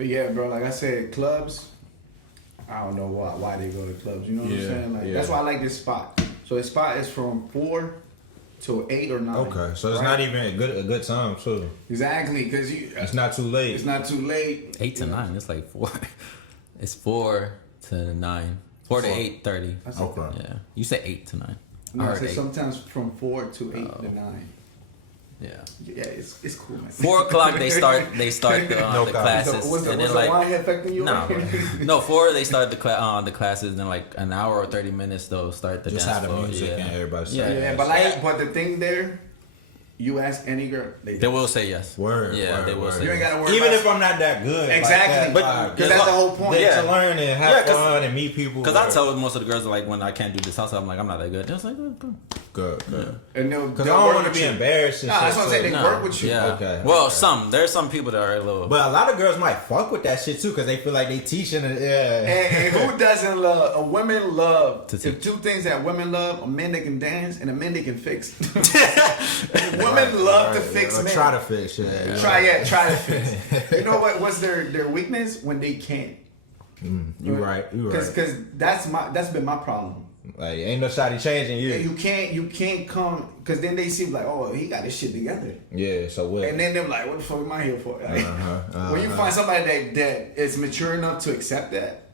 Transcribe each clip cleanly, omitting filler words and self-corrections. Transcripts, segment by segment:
But yeah, bro, like I said, clubs, I don't know why they go to clubs. You know what I'm saying? Like that's why I like this spot. So this spot is from 4 to 8 or 9. Okay, so it's not even a good time too. Exactly, because it's not too late. It's not too late. 8 to 9. It's like 4. It's 4 to 9. 4 to 8:30. Okay. Yeah. You said 8 to 9. No, I said sometimes from 4 to 8 to 9. Yeah. Yeah, it's cool, man. 4 o'clock they start the classes. Was the like, wine affecting you? No, 4 they start the classes, and like an hour or 30 minutes they'll start the just dance have the floor. music and everybody. Yeah, but the thing there, you ask any girl, they will say yes. Word. They will say you ain't yes. gotta worry. Even if I'm not that good. Exactly, but because that's the whole point. To learn and have fun and meet people. Because I tell most of the girls like when I can't do this house, I'm like I'm not that good. They're just like good. And because I don't want to be embarrassed. Nah, that's what I'm saying. They work with you. Yeah. Okay. Well, there's some people that are a little. But a lot of girls might fuck with that shit too because they feel like they teaching it. Yeah. And who doesn't love? A women love. The two things that women love: a man that can dance and a man that can fix. Women love to fix men. Try to fix. Yeah. Try to fix. You know what? What's their weakness when they can't? You right. Because that's been my problem. Like ain't nobody changing you. You can't come because then they see like, oh, he got his shit together. Yeah, so what? And then they're like, what the fuck am I here for? Like, when you find somebody that is mature enough to accept that,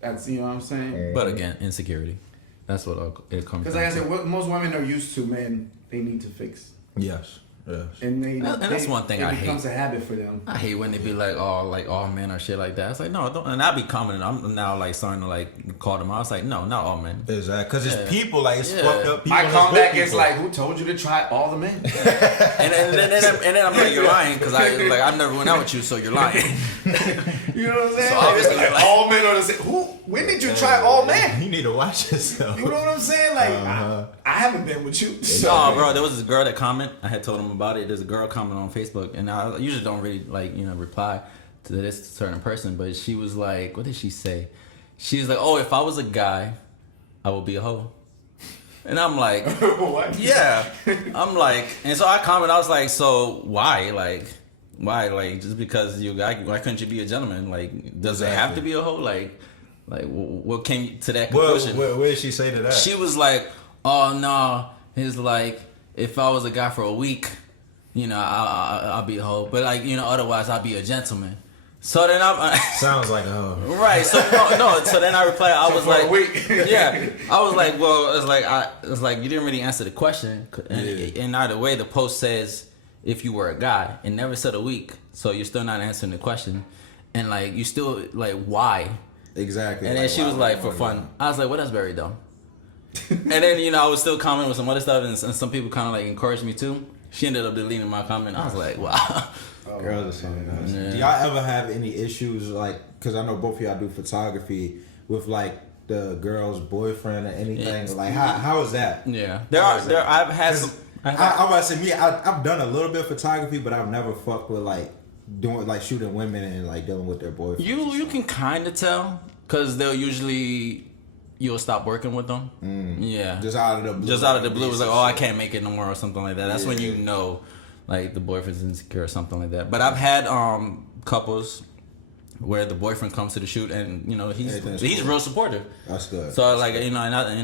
that's you know what I'm saying. But again, insecurity. That's what it comes. Because like I said, what most women are used to, man, they need to fix. Yes. And that's one thing I hate. It becomes a habit for them. I hate when they be like all men or shit like that. It's like no, don't. And I be commenting. I'm now like starting to like call them out. It's like no, not all men. Exactly, because it's people like it's fucked up. People my comeback is like, who told you to try all the men? and then I'm like, you're lying because I never went out with you, so you're lying. You know what I'm saying? So obviously, like all men are the same. When did you try all men? You need to watch yourself. You know what I'm saying? Like I haven't been with you. So. No, bro, there was this girl that commented. I had told him about it. There's a girl comment on Facebook, and I usually don't really reply to this certain person, but she was like, what did she say? She was like, oh, if I was a guy, I would be a hoe. And I'm like, what? Yeah. I'm like, and so I commented. I was like, so why? Like, just because you're a guy, why couldn't you be a gentleman? Like, does it have to be a hoe? Like, what came you to that conclusion? What did she say to that? She was like, oh no, it's like if I was a guy for a week, I'll be a hoe, but like otherwise I'll be a gentleman. So then sounds like a hoe. Right. So no. So then I replied. I was like, a week. Yeah. I was like, well, it's like you didn't really answer the question. And either way, the post says if you were a guy, it never said a week. So you're still not answering the question, and like you still like why? Exactly. And then she was like, for fun. I was like, well, that's very dumb. And then, I was still commenting with some other stuff, and some people kind of like encouraged me too. She ended up deleting my comment. I was like, wow. Girls are so nice. Yeah. Do y'all ever have any issues, like, because I know both of y'all do photography, with like the girl's boyfriend or anything? Yeah. Like, how is that? Yeah. I've had some. I'm about to say, I've done a little bit of photography, but I've never fucked with like doing like shooting women and like dealing with their boyfriends. You can kind of tell because you'll stop working with them. Yeah. Just out of the blue. It's like, oh, I can't make it no more or something like that. That's when you know, like, the boyfriend's insecure or something like that. But I've had couples where the boyfriend comes to the shoot and, he's real supportive. That's good. So, like, and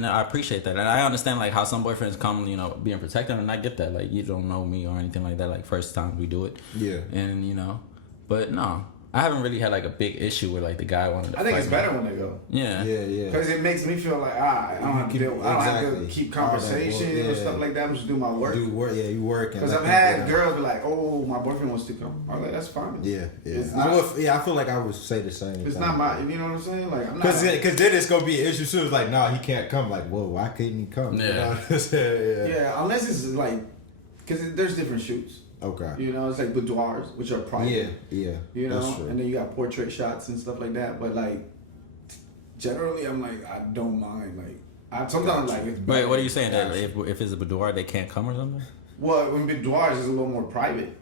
I appreciate that. And I understand, like, how some boyfriends come, being protective. And I get that. Like, you don't know me or anything like that. Like, first time we do it. Yeah. And, but no. I haven't really had like a big issue with like the guy wanted to I think fight it's better when they go. Yeah. Because it makes me feel like I don't have to keep conversation or stuff like that. I'm just doing my work. You work. Because I've had girls be like, "Oh, my boyfriend wants to come." I'm like, "That's fine." Yeah. I feel like I would say the same. It's not my. You know what I'm saying? Like, I'm not. Because then it's gonna be an issue soon. It's like, no, he can't come. Like, whoa, why couldn't he come? Yeah. Yeah. Unless it's like, because there's different shoots. Okay. It's like boudoirs, which are private. Yeah. That's true. And then you got portrait shots and stuff like that. But like, generally, I'm like, I don't mind. Like, I sometimes like. Wait, what are you saying? That if it's a boudoir, they can't come or something? Well, when boudoirs is a little more private.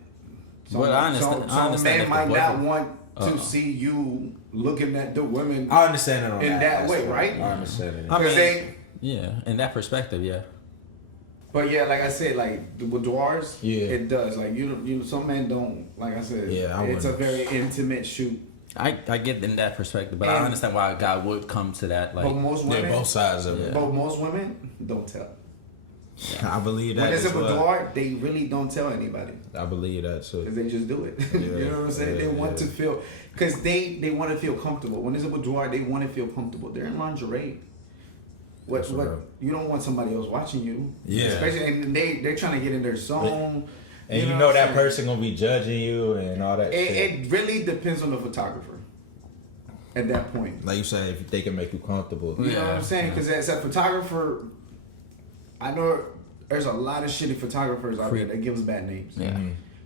Well, I understand. Some men might not want to see you looking at the women. I understand it in that way, right? I understand it. I mean, yeah, in that perspective, yeah. But yeah, like I said, like the boudoirs, it does. Like you some men don't. Like I said, it's a very intimate shoot. I get in that perspective, but I understand why a guy would come to that. Like, but most women, both sides of it. But most women don't tell. Yeah. I believe that. When it's a boudoir, they really don't tell anybody. I believe that too. Because they just do it. Yeah. You know what I'm saying? They want to feel, because they want to feel comfortable. When it's a boudoir, they want to feel comfortable. They're in lingerie. What you don't want somebody else watching you. Yeah. Especially they're trying to get in their zone. And you know that person gonna be judging you and all that. It really depends on the photographer. At that point, like you said, if they can make you comfortable. You know what I'm saying? Because as a photographer, I know there's a lot of shitty photographers out there that give us bad names. Yeah.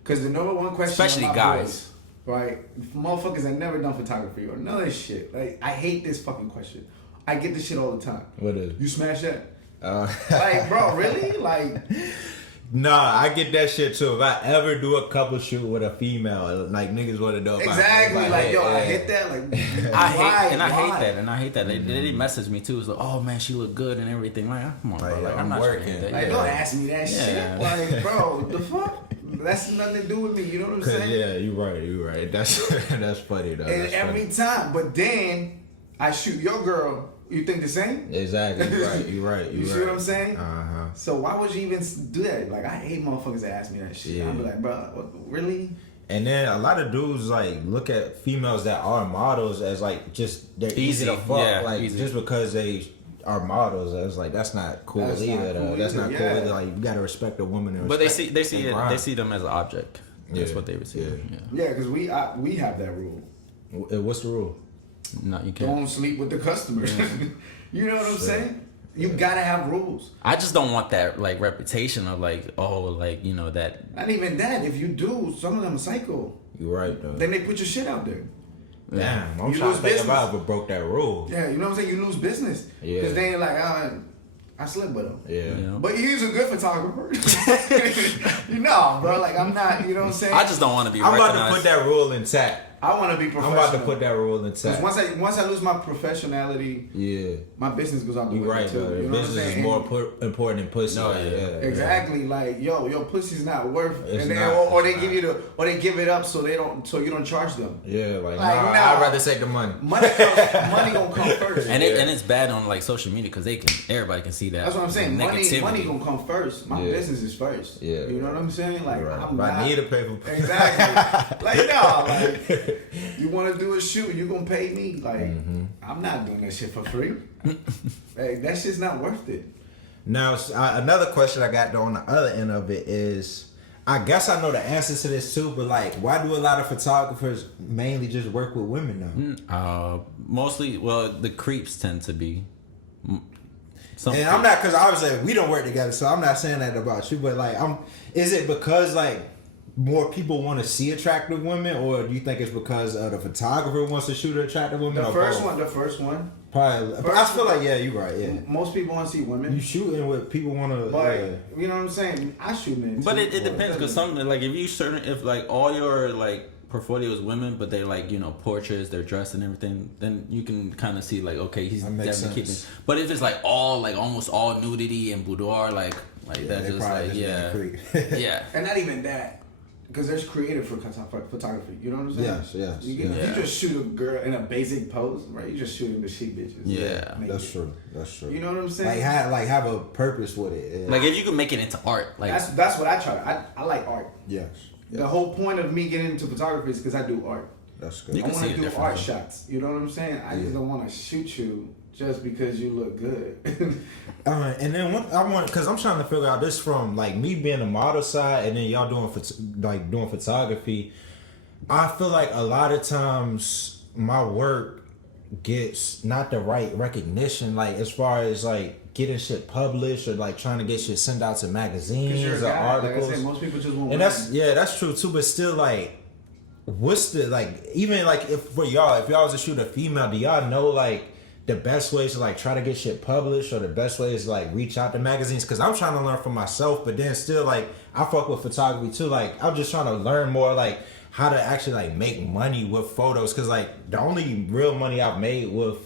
Because the number one question, especially guys, right? Motherfuckers that never done photography or none of this shit. Like, I hate this fucking question. I get this shit all the time. What is? You smash that? Like, bro, really? Like. Nah, I get that shit too. If I ever do a couple shoot with a female, like niggas want to know. Exactly, like yo, I hit that. Like, I hate that. They message me too. It's like, oh man, she look good and everything. Like, come on, bro. Like, I'm not working. Like, don't ask me that shit. Like, bro, what the fuck? That's nothing to do with me. You know what I'm saying? Yeah, you're right. That's funny though. And every time, but then I shoot your girl. You think the same? Exactly. You're right. You see what I'm saying? Uh-huh. So why would you even do that? Like, I hate motherfuckers that ask me that shit. Yeah. I'd be like, bro, really? And then a lot of dudes like look at females that are models as like just they're easy to fuck. Yeah, like easy. Just because they are models, it's like that's not cool either. That's not cool either. Like, you gotta respect a woman. And but they see them as an object. That's what they would see. Yeah, because we have that rule. What's the rule? No, you can't. Don't sleep with the customer. You know what I'm saying? You gotta have rules. I just don't want that like reputation of like, oh, like, you know, that. Not even that. If you do, some of them are psycho. You're right though. Then they put your shit out there. Damn, I'm trying to think about it, but broke that rule. Yeah, you know what I'm saying? You lose business. Yeah. Because they ain't like, I slept with him. Yeah. But he's a good photographer. You know, bro. Like, I'm not, you know what I'm saying? I just don't want to be I'm recognized. about to put that rule intact. I want to be professional. I'm about to put that rule intact. Once I lose my professionality, my business goes out the window too. You know business is more important than pussy. No, exactly. Like, your pussy's not worth, and then or they give you or they give it up so you don't charge them. Yeah, like I'd rather take the money. Money gonna come first. And it's bad on like social media because everybody can see that. That's what I'm saying. Money gonna come first. My business is first. Yeah, you know what I'm saying? Like, I need to pay for exactly. Like, no, like. You want to do a shoot, you gonna pay me. Like, I'm not doing that shit for free. Like, that shit's not worth it. Now, another question I got on the other end of it is, I guess I know the answer to this too, but like, why do a lot of photographers mainly just work with women now? Mostly, well, the creeps tend to be. And I'm not, because obviously we don't work together, so I'm not saying that about you, but like, is it because like more people want to see attractive women, or do you think it's because the photographer wants to shoot attractive women? The first one. Probably. I feel like, yeah, you're right. Yeah. Most people want to see women. You shooting with people want to. But you know what I'm saying? I shoot men. But it depends, because something like if like all your like portfolio is women, but they're like, you know, portraits, they're dressed and everything, then you can kind of see like, okay, he's definitely keeping. But if it's like almost all nudity and boudoir, like that's just like yeah, and not even that. Because there's creative for photography, you know what I'm saying? Yes. You just shoot a girl in a basic pose, right? You just shooting the sheep bitches. Yeah, that's true. You know what I'm saying? Like have a purpose with it. Yeah. Like if you can make it into art, like that's what I try. I like art. Yes. The whole point of me getting into photography is because I do art. That's good. I want to do art shots. You know what I'm saying? I just don't want to shoot you just because you look good. And then because I'm trying to figure out this from like me being a model side, and then y'all doing photography. I feel like a lot of times my work gets not the right recognition, like as far as like getting shit published or like trying to get shit sent out to magazines or articles. Like I said, most people just want. And that's true too. But still, like, what's the like? Even like if y'all was to shoot a female, do y'all know like the best ways to like try to get shit published, or the best ways to like reach out to magazines? Because I'm trying to learn for myself, but then still like I fuck with photography too. Like I'm just trying to learn more like how to actually like make money with photos. Because like the only real money I've made with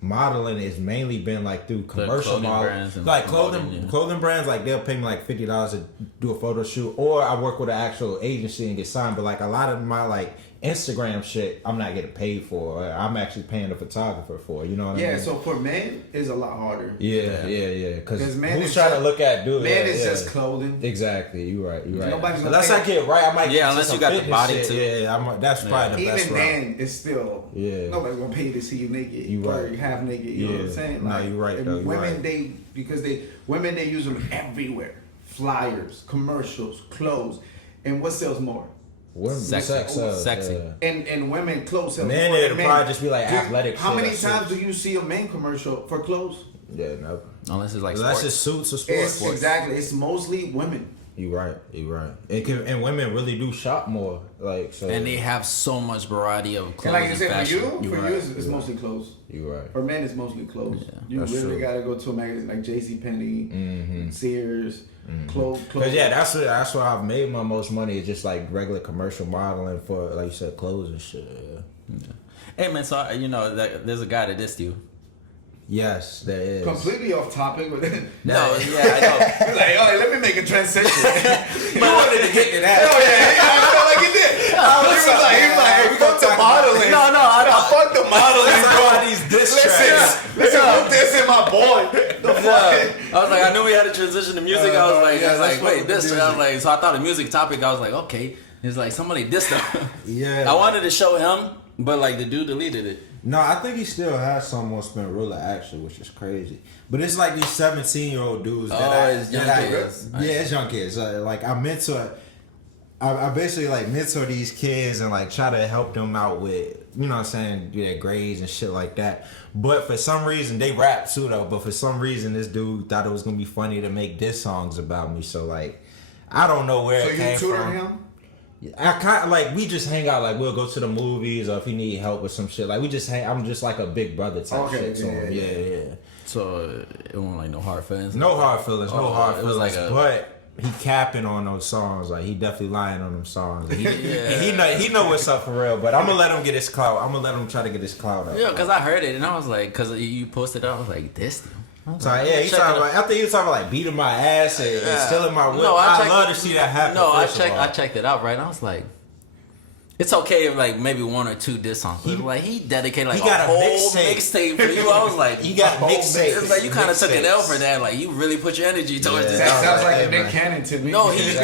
modeling is mainly been like through commercial models, like clothing brands. Like they'll pay me like $50 to do a photo shoot, or I work with an actual agency and get signed. But like a lot of my like Instagram shit, I'm not getting paid for. I'm actually paying the photographer for. You know what I mean? Yeah. So for men, it's a lot harder. Yeah. Because who's trying to look at dude? Man is just clothing. Exactly. You're right. Nobody's unless I get right, I might. Yeah, unless you got the body shit. too. Yeah, that's probably the best Even route. then, it's still nobody's gonna pay you to see you naked. You right. Or half naked. You know what I'm saying? No, you're right though. Women, they use them everywhere. Flyers, commercials, clothes, and what sells more? Women, sexy. Yeah. And women clothes sell men, more. It'll probably just be like athletic. How shit many times do you see a man commercial for clothes? Yeah, no. Unless it's like that's sports. just suits or sports. Exactly. It's mostly women. You right. And women really do shop more. Like so. And they have so much variety of clothes. And like you said, fashion. for you, it's mostly clothes. You right. For men, it's mostly clothes. Yeah, you that's really true. gotta go to a magazine like JCPenney, Sears, clothes. Cause yeah, that's where I've made my most money. Is just like regular commercial modeling for, like you said, clothes and shit. Yeah. Hey man, so there's a guy that dissed you. Yes, there is. Completely off topic, but No, yeah, I know. he's like, oh, let me make a transition. You wanted to get to that. Oh yeah, I felt like he did. He was like, hey, we fuck the modeling. No, I don't. Fuck the modeling, bro. These diss tracks. Listen, I'm dissing my boy. The fuck? I was like, I knew we had to transition to music. I was like, let's wait, fuck this. with I was like, so I thought a music topic. I was like, okay. It's like somebody dissed him. Yeah. I wanted to show him, but like the dude deleted it. No, I think he still has some on Spinrilla actually, which is crazy. But it's like these 17-year-old dudes It's young kids. Yeah, it's young kids. Like I basically like mentor these kids and like try to help them out with, you know what I'm saying, their grades and shit like that. But for some reason, they rap too though. But for some reason, this dude thought it was gonna be funny to make diss songs about me. So like, I don't know where it came from. So you tutor him? I kind of like, we just hang out, like we'll go to the movies or if he need help with some shit, like we just hang. I'm just like a big brother type shit to him. Yeah. So it wasn't like no hard feelings. No hard feelings, It was like but he capping on those songs, like he definitely lying on them songs. And he know what's up for real. But I'm gonna let him get his clout. I'm gonna let him try to get his clout up. Yeah, because I heard it and I was like, because you posted it, I was like, this dude. So yeah, he talking about, after he was talking about like beating my ass and stealing my whip. I love to see that happen. No, I checked it out, right? And I was like, it's okay if like maybe one or two diss songs. But he dedicated like a whole mixtape for you. I was like, he got mixtape. It's like you kind of took an L for that. Like you really put your energy towards this. That sounds like a Nick Cannon to me. No, he used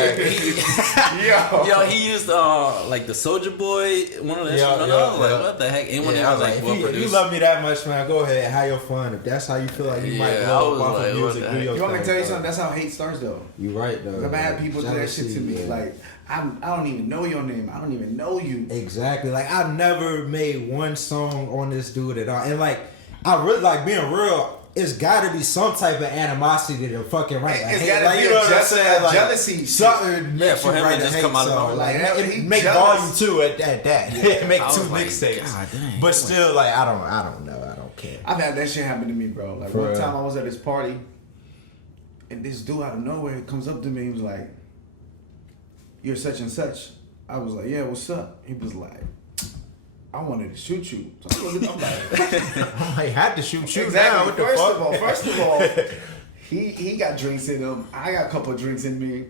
like the Soulja Boy, one of the instrumentals. I was like, what the heck? And when he was like, if you love me that much, man, go ahead, have your fun. If that's how you feel like you might blow up off of music videos. You want me to tell you something? That's how hate starts, though. You right though. I've had people do that shit to me. Like, I don't even know your name. I don't even know you. Exactly. Like I've never made one song on this dude at all. And like I really like being real. It's got to be some type of animosity to fucking right. Like, it's got to be a jealousy. Something makes for him to just come out of like make jealous. volume 2 at that. Yeah. Make 2 mixtapes. God dang. But still, like I don't know. I don't care. I've had that shit happen to me, bro. Like one time I was at this party, and this dude out of nowhere comes up to me. He was like, "You're such and such." I was like, "Yeah, what's up?" He was like, "I wanted to shoot you." So I'm like, I had to shoot you exactly. now. What the fuck? First of all, he got drinks in him. I got a couple of drinks in me.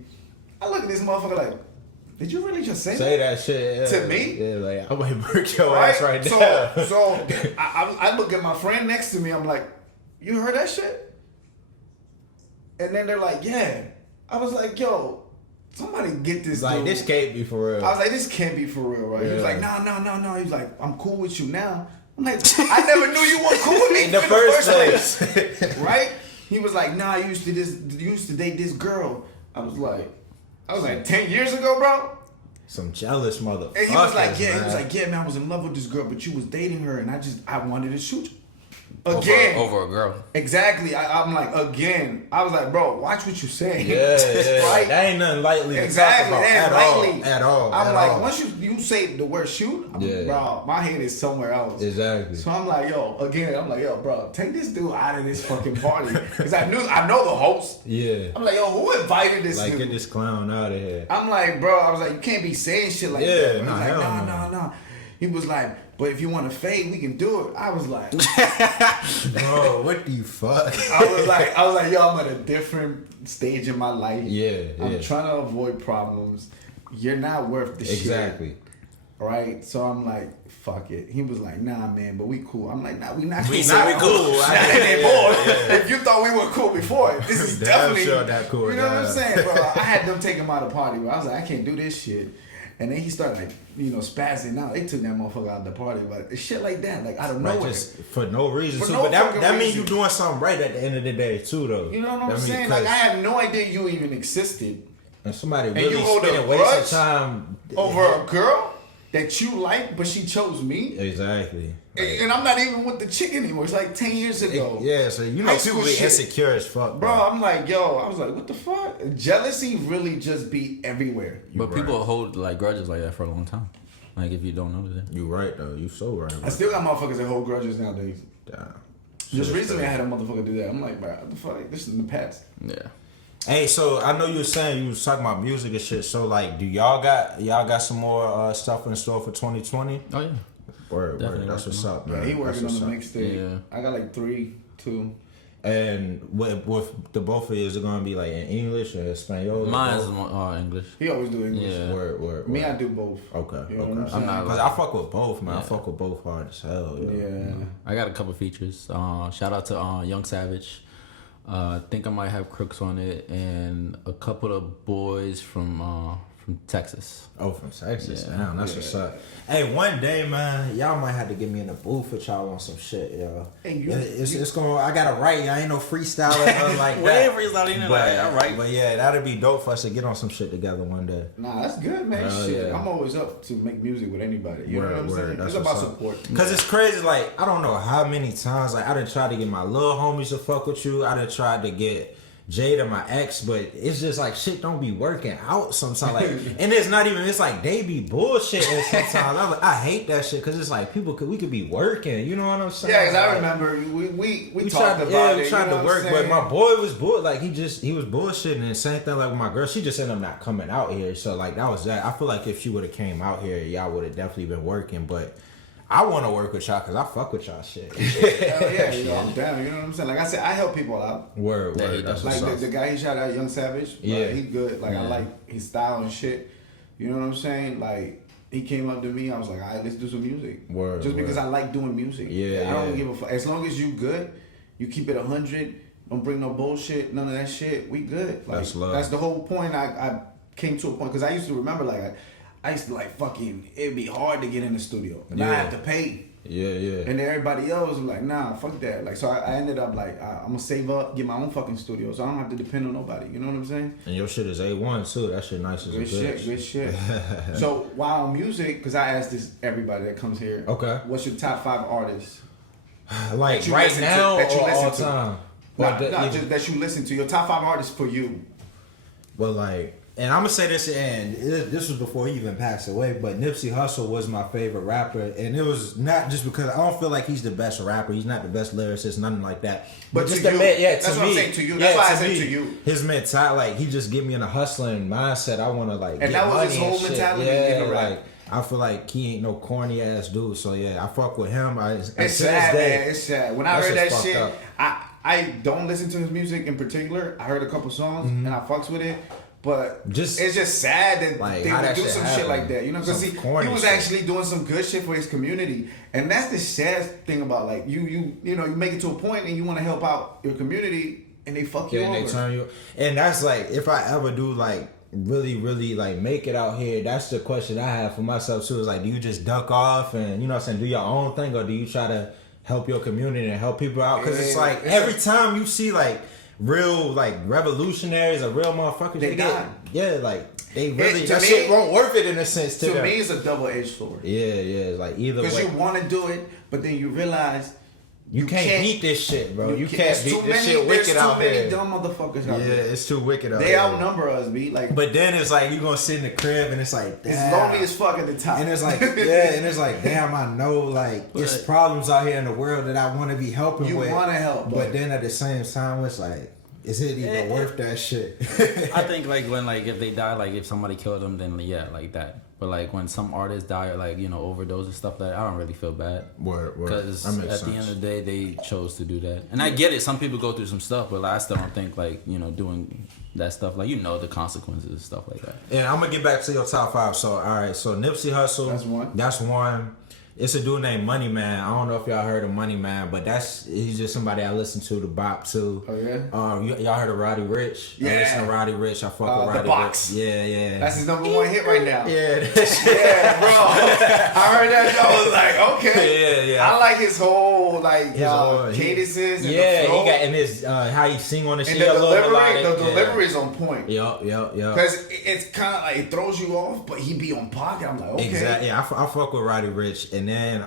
I look at this motherfucker like, did you really just say that shit to me? Yeah, like I might break your ass right so, now. So I look at my friend next to me. I'm like, you heard that shit? And then they're like, yeah. I was like, yo. Somebody get this like, dude. This can't be for real. I was like, this can't be for real, right? Yeah. He was like, no. He was like, I'm cool with you now. I'm like, I never knew you were cool with me in the first place. Right? He was like, nah, I used to date this girl. I was like 10 years ago, bro. Some jealous motherfucker. And he was like, yeah, man, I was in love with this girl, but you was dating her, and I wanted to shoot you. Again. Over a girl. Exactly. I'm like, again. I was like, bro, watch what you say. Yeah. Right? That ain't nothing lightly exactly. to talk about at all. I'm like, once you say the word shoot, bro, my head is somewhere else. Exactly. So I'm like, yo, bro, take this dude out of this fucking party. Because I know the host. Yeah. I'm like, yo, who invited this dude? Like, get this clown out of here. I'm like, bro, I was like, you can't be saying shit like that. He was like, no. He was like, but if you want to fade, we can do it. I was like, bro, what the fuck? I was like, yo, I'm at a different stage in my life. Yeah. I'm trying to avoid problems. You're not worth the shit. Exactly. Right, so I'm like, fuck it. He was like, nah, man, but we cool. I'm like, nah, we not. We said we cool. Not anymore. If you thought we were cool before, this is definitely sure that cool. You know what I'm saying, bro? I had them take him out of the party, bro. I was like, I can't do this shit. And then he started like, spazzing out. They took that motherfucker out of the party, but shit like that, like out of nowhere, just for no reason. For too. no But that means reason. you doing something right at the end of the day too, though. You know what I'm saying? Like I had no idea you even existed. And somebody And really you hold spending a wasting grudge time over a girl that you like, but she chose me. Exactly. And I'm not even with the chick anymore. It's like 10 years ago. Yeah, so you know High people school be shit. insecure as fuck, Bro, I'm like, I was like, what the fuck? Jealousy really just be everywhere. But people hold like grudges like that for a long time. Like if you don't know that. You right though. You so right. I still got motherfuckers that hold grudges nowadays. Damn. Just recently I had a motherfucker do that. I'm like, bro, what the fuck? This is in the past. Yeah. Hey, so I know you were saying you was talking about music and shit. So like, do y'all got some more stuff in store for 2020? Oh yeah. Word. That's what's up, man. Yeah, he working on the That's what's up. mixtape. Yeah. I got like 3, 2. And with the both of you, is it gonna be like in English or Espanol? Mine's English. He always do English. Yeah. Word. Me, I do both. Okay. You know what I'm saying? I'm not Because I fuck with both, man. Yeah. I fuck with both hard as hell. Yo. Yeah. I got a couple features. Shout out to Young Savage. I think I might have Crooks on it, and a couple of boys from Texas. Oh, from Texas. Yeah. Damn, that's what's up. Hey, one day, man, y'all might have to get me in the booth with y'all on some shit, yo. Hey, It's going. I gotta write. I ain't no freestyler nothing like We ain't that. freestyling But, like that, right? But yeah, that'd be dope for us to get on some shit together one day. Nah, that's good, man. Hell Shit. yeah. I'm always up to make music with anybody. You know what I'm saying? That's It's about what's up. support. Cause it's crazy. Like I don't know how many times like I done tried to get my little homies to fuck with you. I done tried to get Jada, my ex, but it's just like shit don't be working out sometimes. Like, and it's not even. It's like they be bullshitting sometimes. I hate that shit because it's like we could be working. You know what I'm saying? Yeah, because I Like, remember we we talked tried, about it. we tried you know to what work, I'm but saying? my boy was like he was bullshitting, and same thing like with my girl. She just ended up not coming out here, so like that was that. I feel like if she would have came out here, y'all would have definitely been working, but. I want to work with y'all because I fuck with y'all shit. Hell yeah, I'm down. You know what I'm saying? Like I said, I help people out. Word. That's Like the guy he shot out, Young Savage. Yeah, he good. Like I like his style and shit. You know what I'm saying? Like he came up to me. I was like, all right, let's do some music. Word. Just because I like doing music. Yeah, I don't give a fuck. As long as you good, you keep it 100. Don't bring no bullshit. None of that shit. We good. Like That's love. That's the whole point. I came to a point because I used to remember like I used to like fucking. It'd be hard to get in the studio. And I had to pay. Yeah. And then everybody else was like, nah, fuck that. Like, so I ended up like, I'm gonna save up, get my own fucking studio, so I don't have to depend on nobody. You know what I'm saying? And your shit is A1 too. That shit nice as a bitch. Good shit. So while on music, because I ask this everybody that comes here, Okay. what's your top 5 artists? Like that you right listen to- now that you or listen all to? time? Just that you listen to. Your top 5 artists for you. But like, and I'm gonna say this, and this was before he even passed away. But Nipsey Hussle was my favorite rapper, and it was not just because I don't feel like he's the best rapper. He's not the best lyricist, nothing like that. But just to you, that's what I'm saying to you. That's why I said to you. His mentality, like he just get me in a hustling mindset. I want to like, And get that was money his whole and shit. mentality Yeah, in the rap. like I feel like he ain't no corny ass dude. So yeah, I fuck with him. It's sad, man. It's sad. When I heard that shit, up. I don't listen to his music in particular. I heard a couple songs and I fucks with it. But it's just sad that like, they would do some shit like that, you know? Because he was shit. actually doing some good shit for his community, and that's the sad thing about like you make it to a point and you want to help out your community, and they fuck you over. And they turn you. And that's like if I ever do like really like make it out here, that's the question I have for myself too. Is like, do you just duck off and you know what I'm saying, do your own thing, or do you try to help your community and help people out? Because it's like every time you see like real like revolutionaries or real motherfuckers, they die. Like they really that shit won't worth it in a sense to them. me it's a double-edged sword. Yeah, it's like either way. Because you want to do it, but then you realize you can't beat this shit, bro. You can't beat this shit. Wicked out here. here. There's too many dumb motherfuckers out there. Yeah, it's too wicked out They here. outnumber us, B. Like, but then it's like you gonna sit in the crib and it's like it's lonely as fuck at the top. And it's like and it's like damn, I know like there's problems out here in the world that I want to be helping you with. You want to help, but then at the same time, it's like, is it even worth that shit? I think like when like if they die, like if somebody killed them, then yeah, like that. But like when some artists die or like overdose and stuff like that, I don't really feel bad. Word. Because at the end of the day, they chose to do that, and I get it. Some people go through some stuff, but I still don't think like doing that stuff like the consequences and stuff like that. And I'm gonna get back to your top 5. So all right, so Nipsey Hussle, that's one. It's a dude named Money Man. I don't know if y'all heard of Money Man, but he's just somebody I listen to the bop to. Oh yeah. Y'all heard of Roddy Ricch? Yeah. I listen to Roddy Ricch. I fuck with Roddy the box. Ricch. Yeah. That's his number 1 hit right now. Yeah. Yeah, bro. I heard that. I was like, okay. Yeah. I like his whole cadences. And the flow. He got in his how he sing on the shit. And the delivery is on point. Yep. Because it's kind of like it throws you off, but he be on pocket. I'm like, okay. Exactly. Yeah, I fuck with Roddy Ricch. And then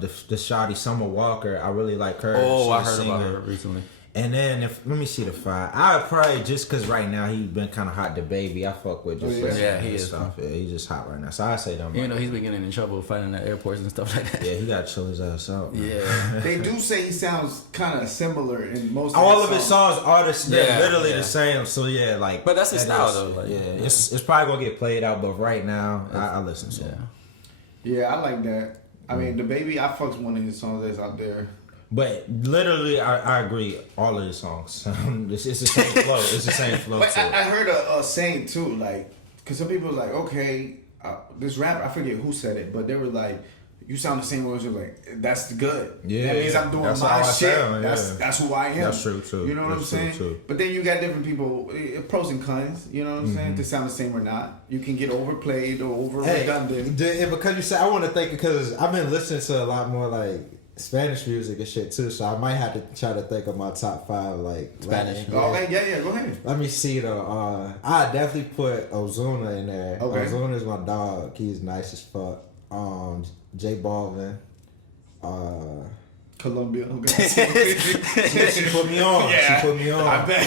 the shawty Summer Walker, I really like her. Oh, I heard about her recently. And then let me see the 5. I would probably just because right now he been kind of hot to Baby. I fuck with just he is stuff. Yeah, he's just hot right now. So I say them. He's been getting in trouble fighting at airports and stuff like that. Yeah, he got to chill his ass out. Man. Yeah, they do say he sounds kind of similar in most. All of his songs are they're literally the same. So yeah, like. But that's his style though. Like, it's probably gonna get played out. But right now, I listen to it. Yeah, I like that. I mean, the Baby, I fucked one of his songs that's out there. But literally, I agree. All of his songs, it's the same flow. It's the same flow. But I heard a saying too, like, because some people was like, okay, this rapper, I forget who said it, but they were like, you sound the same way. You're like, that's good. Yeah, that means I'm doing my shit. That's who I am. That's true too. You know what I'm saying? True. But then you got different people, pros and cons. You know what I'm saying? To sound the same or not, you can get overplayed or redundant. Because you said, I want to think because I've been listening to a lot more like Spanish music and shit too, so I might have to try to think of my top 5 like Spanish. Okay, yeah, go ahead. Let me see though. I definitely put Ozuna in there. Okay. Ozuna's my dog. He's nice as fuck. J Balvin. Colombia. Okay. she put me on. Yeah, she put me on. I bet.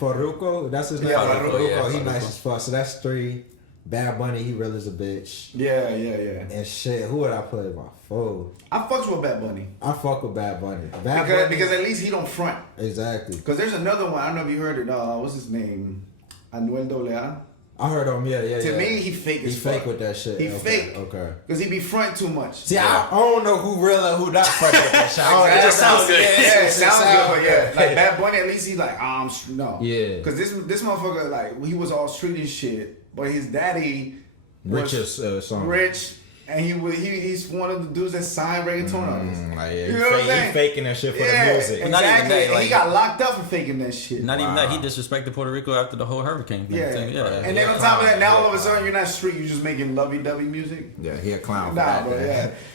Faruco, that's his name. Yeah, Faruco. He nice as fuck. So that's 3. Bad Bunny, he real as a bitch. Yeah. And shit, who would I put in my 4? I fucks with Bad Bunny. I fuck with Bad Bunny. Because at least he don't front. Exactly. Because there's another one, I don't know if you heard it, what's his name? Anuel AA. I heard him, yeah. To me, he fake as fuck. He fake with that shit. He fake. Okay. Because he be front too much. See, I don't know who real and who not front with that shit. It just sounds good. Yeah, it sounds good, but yeah. Like Bad Bunny, at least he's like, no. Yeah. Because this motherfucker, like, he was all street and shit, but his daddy Richest song. Rich, and he's one of the dudes that signed reggaeton artists. You know what I'm saying? He faking that shit for the music. Exactly. Not even that, like, he got locked up for faking that shit. Not even that. He disrespected Puerto Rico after the whole hurricane thing. And then on top of that, now all of a sudden you're not street, you're just making lovey-dovey music. Yeah, he a clown.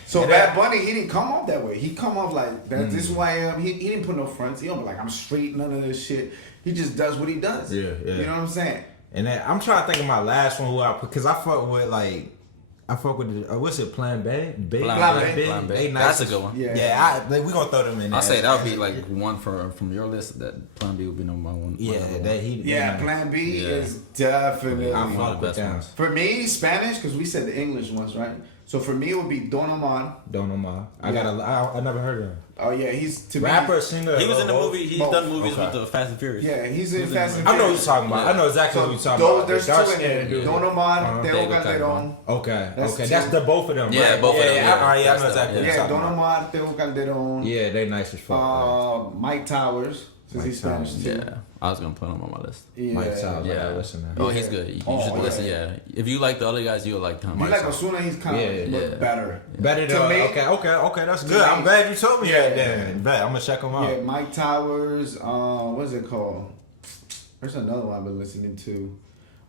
So Bad Bunny, he didn't come off that way. He come off like that. This is who I am. He didn't put no fronts. He don't be like I'm straight, none of this shit. He just does what he does. Yeah. You know what I'm saying? And then I'm trying to think of my last one who I put because I fuck with what's it? Plan B. Plan B. They nice. That's a good one. Yeah. We gonna throw them in there. I say that would be like one from your list. That Plan B would be number 1. Plan B is definitely. I fuck with them. For me, Spanish because we said the English ones, right? So for me, it would be Don Omar. I never heard of him. Oh yeah, he's to rapper, me, singer. He was in the movie. He's done movies with the Fast and Furious. Yeah, he's in Fast and Furious. I know what you're talking about. I know exactly what you're talking about. There's 2 in there. Don Omar, Teo Calderon. Okay. That's the both of them. Yeah, right? both of them. I know exactly. What you're talking Don about. Omar, Teo Calderon. Yeah, they nice as fuck. Mike Towers. Since he's Spanish too. Yeah, I was gonna put him on my list. Mike Towers. Listen. Oh, he's good. You should listen. Yeah, if you like the other guys, you'll like him. You like Ozuna? He's kind of better. Better than me. Okay, that's good. I'm glad you told me that. Then, I'm gonna check him out. Yeah, Mike Towers. What is it called? There's another one I've been listening to.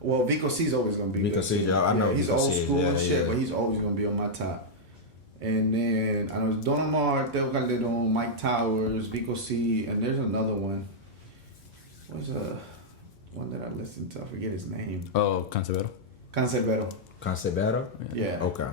Well, Vico C's always gonna be. Vico C, I know. He's old school and shit, but he's always gonna be on my top. And then I know Don Omar, Teo Calderon, Mike Towers, Vico C, and there's another one. What's one that I listened to? I forget his name. Oh, Canserbero. Yeah. Okay.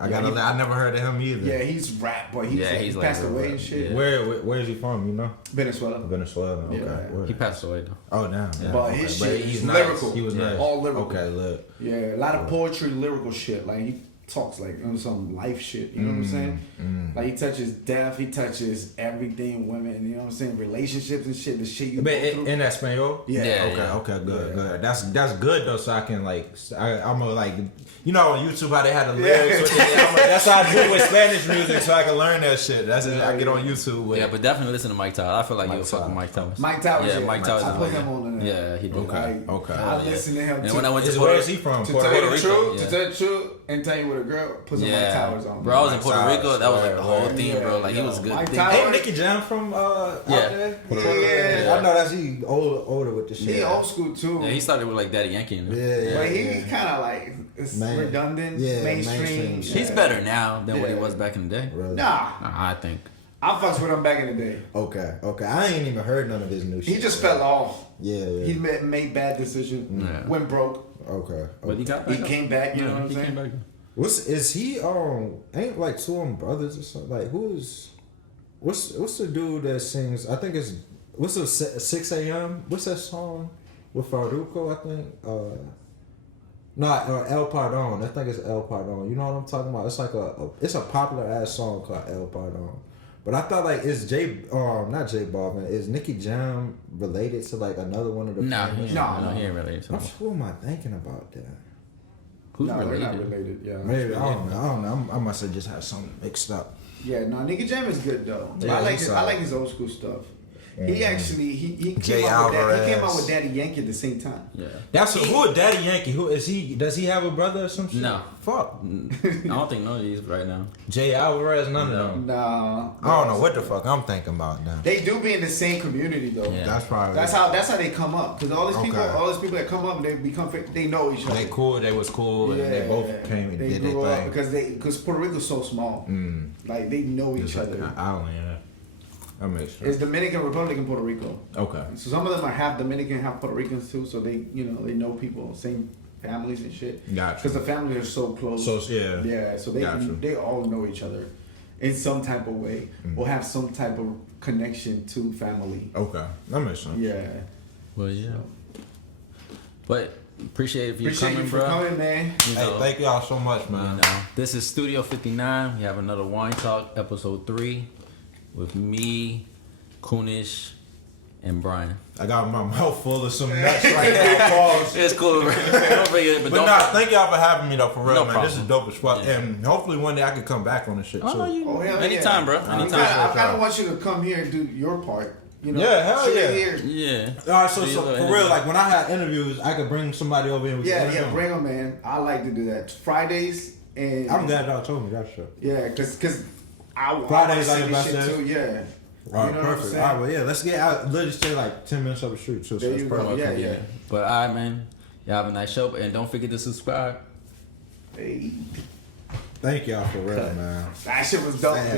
I never heard of him either. Yeah, he's rap, boy. He's passed away and shit. Yeah. Where is he from? You know? Venezuela. Okay. Yeah. He passed away though. Oh, damn. Yeah. But his shit, he's lyrical. He was nice. All lyrical. Okay, look. Yeah, a lot of poetry, lyrical shit. Like talks like on some life shit. You know what I'm saying? Like he touches death, he touches everything, women. You know what I'm saying? Relationships and shit. The shit you. But in Espanol. Yeah. Okay. Good. That's good though. So I can like, I'm gonna like, you know, on YouTube how they had the lyrics. That's how I do with Spanish music, so I can learn that shit. That's I get on YouTube. With. Yeah, but definitely listen to Mike Towers. I feel like you'll fuck with Mike Towers. Mike Towers. Yeah, Mike Towers. I put him on there. Yeah, he did. Okay. I listen to him. And too. when I went to Where is he from? To Puerto tell you the Rico. truth, to tell you the truth, and tell you with a girl, put some Mike Towers on. Bro, I was in Puerto Towers, Rico. That was like the whole right. theme, bro. Like he was good. Mike Towers. Ain't Nicky Jam from out there? Yeah. I know that's he older with the shit. He old school too. Yeah, he started with like Daddy Yankee. But he kind of like it's redundant, mainstream. He's better now than what he was back in the day. Really? Nah, I think. I fucks with him back in the day. Okay. I ain't even heard none of his new shit. He just fell off. Yeah. He made bad decisions. Went broke. Okay. But he got back He up. came back. You know what I'm saying? Came back. Is he ain't like two of them brothers or something? Like what's the dude that sings? I think it's what's the 6 a.m. What's that song with Farruko? I think El Pardon. I think it's El Pardon. You know what I'm talking about? It's like it's a popular ass song called El Pardon. But I thought like is not J Balvin, is Nicky Jam related to like another one of the No, famous? he ain't related to him. Who am I thinking about that? Who's No, related? they're not related. Yeah. Maybe I don't know. I must have just had something mixed up. Yeah, no, Nicky Jam is good though. Yeah, I like his old school stuff. He actually he Jay came out Alvarez. with Daddy Yankee at the same time. Yeah. That's who Daddy Yankee. Who is he? Does he have a brother or some shit? No. Fuck. I don't think none of these right now. Jay Alvarez, none of them. Nah, I don't know what the fuck I'm thinking about now. they do be in the same community though. Yeah. That's probably That's how they come up. Because all these people Okay. that come up, they know each other. They cool. They was cool, and they both came and did grew their up thing. because Puerto Rico's so small. Like they know each It's like other. an island, yeah. That makes sense. It's Dominican Republic and Puerto Rico. Okay. So some of them are half Dominican, half Puerto Ricans too. So they know people, same families and shit. Gotcha. Because the families are so close. So yeah. Yeah. So they all know each other in some type of way, or have some type of connection to family. Okay. That makes sense. Yeah. Well, yeah. But appreciate you Appreciate coming, you for bro. coming, man. You Hey, know, thank y'all so much, you man. know, this is Studio 59. We have another Wine Talk, episode 3, with me, Kunish, and Bryan. I got my mouth full of some nuts right now. Pause. It's cool, bro. Don't forget, But nah, thank y'all for having me though, for real, No man. problem. This is dope as fuck, Yeah. and hopefully one day I can come back on this shit too. hell yeah. Anytime, bro. Anytime. I kind of want you to come here and do your part. You know? Yeah, hell Sit yeah. Here. Yeah. All right, so Do your little for interview. real, like when I had interviews, I could bring somebody over here. And we could interview them. Bring them, man. I like to do that. Fridays and I'm glad y'all told me that shit. yeah, cause I Fridays I are the wanna best see this days? shit too. Yeah. All right, You know what I'm perfect. saying? All right, well, yeah, let's get out. Literally stay like 10 minutes up the street, too. So There it's you go. perfect. Yeah. But all right, man. Y'all have a nice show, and don't forget to subscribe. Hey, Thank y'all for real, man. that shit was dope. Man.